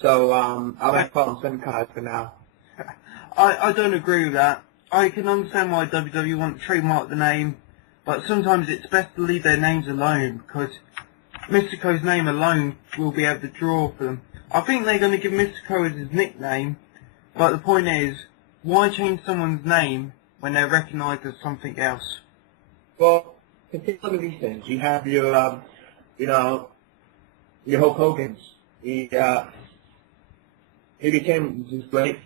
So I'll have to call him Syndicate for now. I don't agree with that. I can understand why WWE want to trademark the name, but sometimes it's best to leave their names alone, because Mystico's name alone will be able to draw for them. I think they're going to give Mystico as his nickname, but the point is, why change someone's name when they're recognised as something else? Well, take a look at these things. You have your, your Hulk Hogan's. He became this great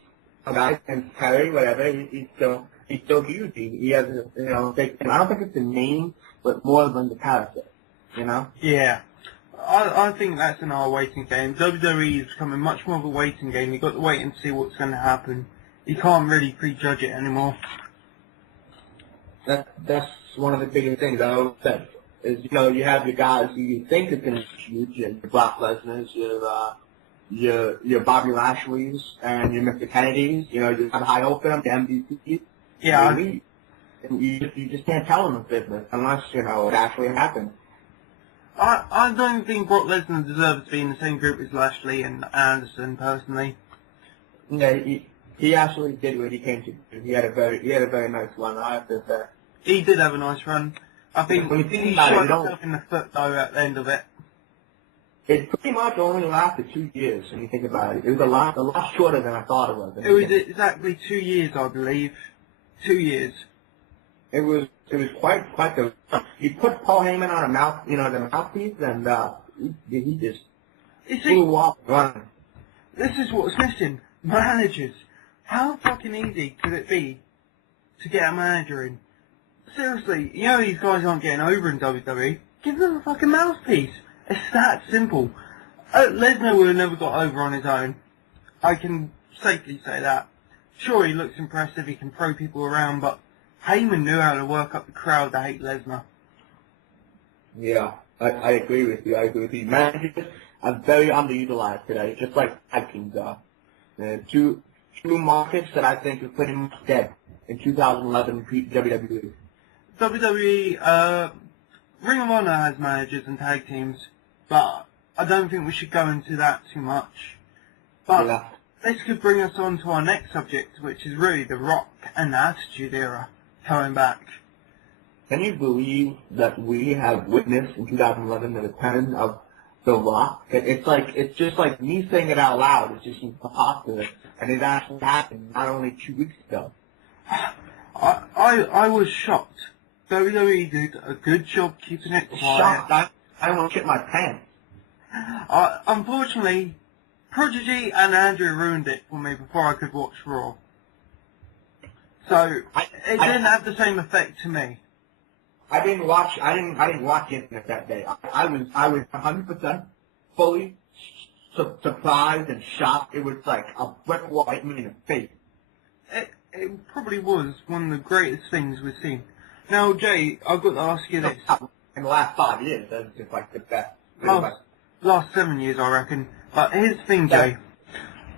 guy and Terry, whatever. He's still huge. He has I don't think it's the name, but more than the character. Yeah. I think that's in our waiting game. WWE is becoming much more of a waiting game. You've got to wait and see what's going to happen. You can't really prejudge it anymore. That's one of the biggest things I always said. Is you have your guys who you think are going to be huge, your Brock Lesnar's, your Bobby Lashley's, and your Mr. Kennedy's. You have high hope for them, the MVPs. Yeah. And you just can't tell them the business unless it actually happens. I don't think Brock Lesnar deserves to be in the same group as Lashley and Anderson, personally. Yeah, he actually did what he came to do. He had a very nice run, I have to say. He did have a nice run. I think he shot himself in the foot, though, at the end of it. It pretty much only lasted 2 years, when you think about it. It was a lot shorter than I thought it was. It was exactly 2 years, I believe. 2 years. It was quite the. He put Paul Heyman on the mouthpiece, and he just flew off running. This is what's missing. Managers. How fucking easy could it be to get a manager in? Seriously, these guys aren't getting over in WWE. Give them a fucking mouthpiece. It's that simple. Lesnar would have never got over on his own. I can safely say that. Sure, he looks impressive, he can throw people around, but Heyman knew how to work up the crowd to hate Lesnar. Yeah, I agree with you. Managers are very underutilized today, just like tag teams are. Two markets that I think are pretty much dead in 2011 WWE. WWE, Ring of Honor has managers and tag teams, but I don't think we should go into that too much. But this could bring us on to our next subject, which is really The Rock and the Attitude Era coming back. Can you believe that we have witnessed in 2011 the return of The Rock? It's just like me saying it out loud. It's just impossible, and it actually happened not only 2 weeks ago. I was shocked. WWE did a good job keeping it quiet. Shocked. I don't want to shit my pants. Unfortunately, Prodigy and Andrew ruined it for me before I could watch Raw. So it didn't have the same effect to me. I didn't watch Internet that day. I was 100% fully surprised and shocked. It was like a brick wall hit me in the face. It probably was one of the greatest things we've seen. Now, Jay, I've got to ask you this. In the last 5 years, that's just like the best. Last 7 years, I reckon. But here's the thing, Jay.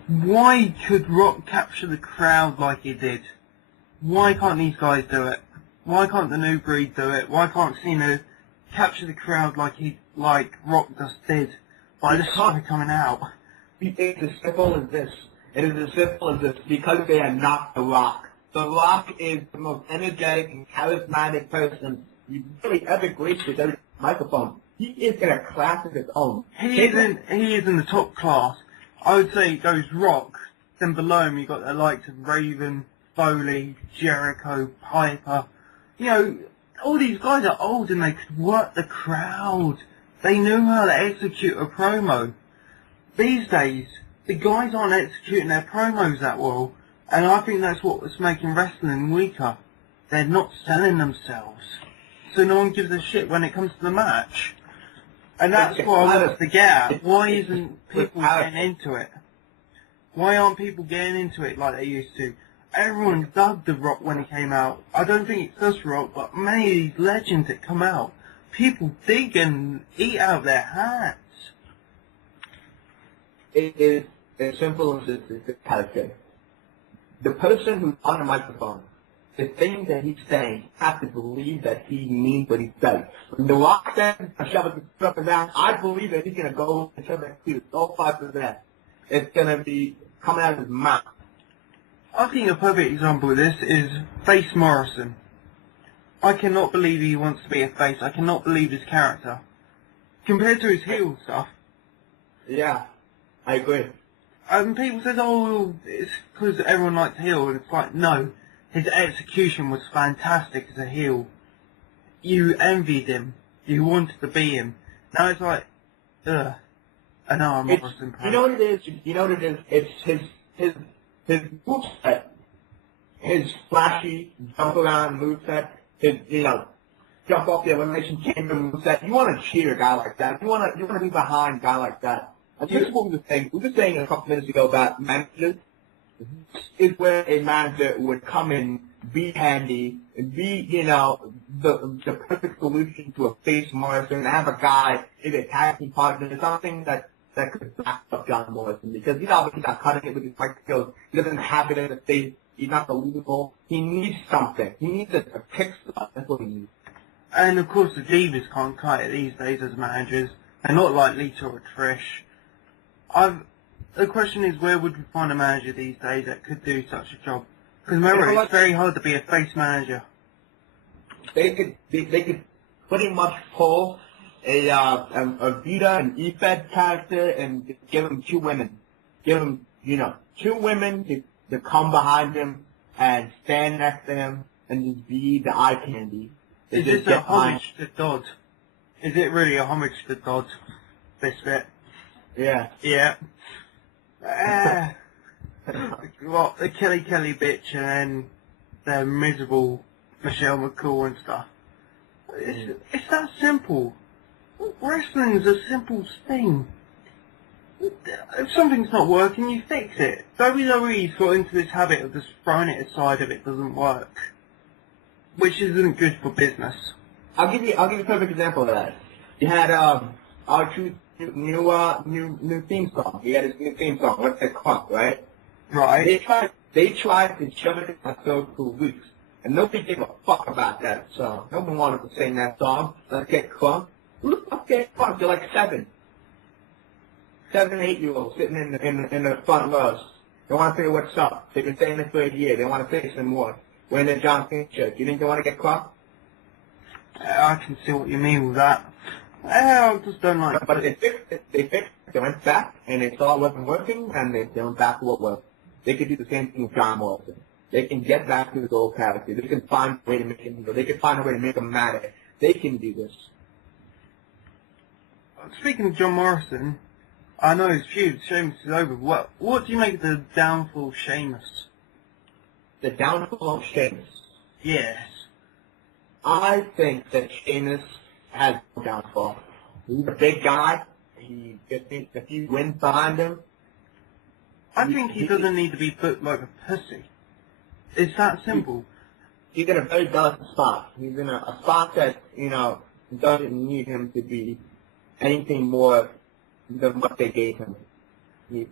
Why could Rock capture the crowd like he did? Why can't these guys do it? Why can't the New Breed do it? Why can't Cena capture the crowd like Rock just did by just coming out? It's as simple as this. It is as simple as this because they are not The Rock. The Rock is the most energetic and charismatic person you've really ever graced with every microphone. He is in a class of his own. He is in the top class. I would say it goes Rock, then below him you've got the likes of Raven, Foley, Jericho, Piper. All these guys are old and they could work the crowd. They knew how to execute a promo. These days, the guys aren't executing their promos that well. And I think that's what's making wrestling weaker. They're not selling themselves. So no one gives a shit when it comes to the match. And that's what I wanted to get at. Why isn't people getting into it? Why aren't people getting into it like they used to? Everyone dug The Rock when he came out. I don't think it's just Rock, but many of these legends that come out, people dig and eat out of their hats. It is as simple as this character. The person who's on the microphone, the things that he's saying, have to believe that he means what he says. When The Rock says, shove it up and down, I believe that he's going to go and shove it to all 5%. it's gonna be coming out of his mouth. I think a perfect example of this is Face Morrison. I cannot believe he wants to be a face. I cannot believe his character. Compared to his heel stuff, Yeah, I agree. people said, oh, it's because everyone likes heel, and it's like, no, his execution was fantastic as a heel. You envied him. You wanted to be him. Now it's like, ugh, an arm Morrison. You know what it is? You know what it is? It's his moveset, his flashy jump around moveset, his, jump off the Elimination Chamber moveset. You want to cheer a guy like that. You want to be behind a guy like that. And this is what we were saying. We were saying a couple minutes ago about managers. Is where a manager would come in, be handy, and be, the perfect solution to a Face Morrison, and have a guy, maybe a tag team partner, something that could back up John Morrison, because he's obviously not cutting it with his fight skills. He doesn't have it in the face. He's not believable. He needs something. He needs a kickstart. That's what he needs. And of course the Divas can't cut it these days as managers. They're not like Lita or Trish. The question is, where would we find a manager these days that could do such a job? Because remember, it's very hard to be a face manager. They could pretty much pull a Vita and Efed character and give them two women. Give them, two women to come behind him and stand next to him and just be the eye candy. Is this a homage to Dodd? Is it really a homage to Dodd, this bit? Yeah. Yeah. What, the Kelly bitch and then the miserable Michelle McCool and stuff. It's that simple. Wrestling's a simple thing. If something's not working, you fix it. WWE's got into this habit of just throwing it aside if it doesn't work, which isn't good for business. I'll give you a perfect example of that. You had R-Truth's new theme song. He had his new theme song. What's it called, right? Right. They tried to shove it in my throat for weeks, and nobody gave a fuck about that song. No one wanted to sing that song. Let's get crunk. Who the fuck get crunk? They're like 7, 8-year-olds sitting in the front rows. They want to figure what's up. They've been saying this for a year. They want to say some more. Wearing their John Cena shirt. You think they want to get crunk? I can see what you mean with that. I just don't like it. But they fixed it. They went back, and they saw it wasn't working, and they went back to what worked. They could do the same thing with John Morrison. They can get back to his old character. They can find a way to make him, they can find a way to make him matter. They can do this. Speaking of John Morrison, I know his feud, Sheamus is over. What do you make of the downfall of Sheamus? The downfall of Sheamus. Yes. I think that Sheamus has no downfall. He's a big guy. He just needs a few wins behind him. I think he doesn't need to be put like a pussy. It's that simple. He's in a very delicate spot. He's in a spot that, doesn't need him to be anything more than what they gave him. He's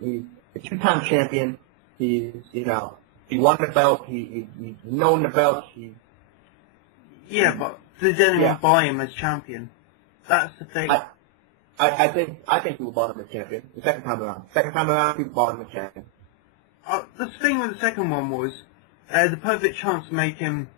a 2-time champion. He won the belt. He's known the belt. Yeah, but did anyone buy him as champion? That's the thing. I think people bought him as champion. The second time around, people bought him as champion. The thing with the second one was, the perfect chance to make him